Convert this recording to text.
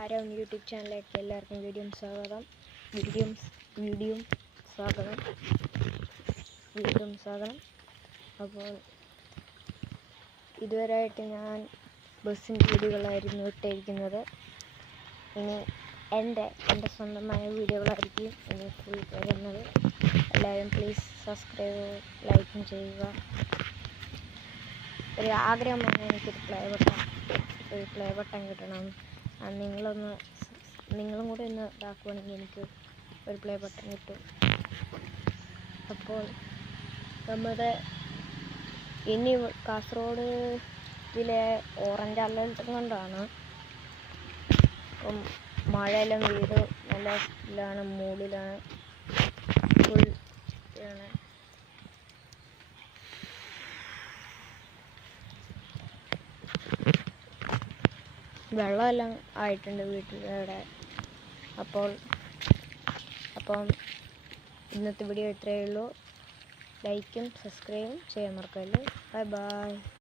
Aaron YouTube ചാനലിലേക്ക് എല്ലാവർക്കും സ്വാഗതം. അപ്പോൾ ഇതുവരെയായിട്ട് ഞാൻ ബസ്സിൻ്റെ വീഡിയോകളായിരുന്നു ഇട്ടിരിക്കുന്നത്. ഇനി എൻ്റെ സ്വന്തമായ വീഡിയോകളായിരിക്കും ഇനി ഫുൾ വരുന്നത്. എല്ലാവരും പ്ലീസ് സബ്സ്ക്രൈബ് ലൈക്കും ചെയ്യുക. ഒരു ആഗ്രഹം വന്നു എനിക്കൊരു പ്ലേ ബട്ടൺ കിട്ടണം. നിങ്ങളും കൂടെ ഒന്ന് ഇതാക്കുവാണെങ്കിൽ എനിക്ക് ഒരു പ്ലേ ബട്ടൺ കിട്ടും. അപ്പോൾ നമ്മുടെ ഇനി കാസർഗോഡ് ഇതിലെ ഓറഞ്ച് അലർട്ട് കൊണ്ടാണ്. അപ്പം മഴയെല്ലാം വീട് നല്ല ഇതിലാണ്, മൂടിലാണ്, ഫുൾ ആണ്. വെള്ളമെല്ലാം ആയിട്ടുണ്ട് വീട്ടിലൂടെ. അപ്പം ഇന്നത്തെ വീഡിയോ ഇത്രയേ ഉള്ളൂ. ലൈക്കും സബ്സ്ക്രൈബും ചെയ്യാൻ മറക്കല്ലേ. ബൈ.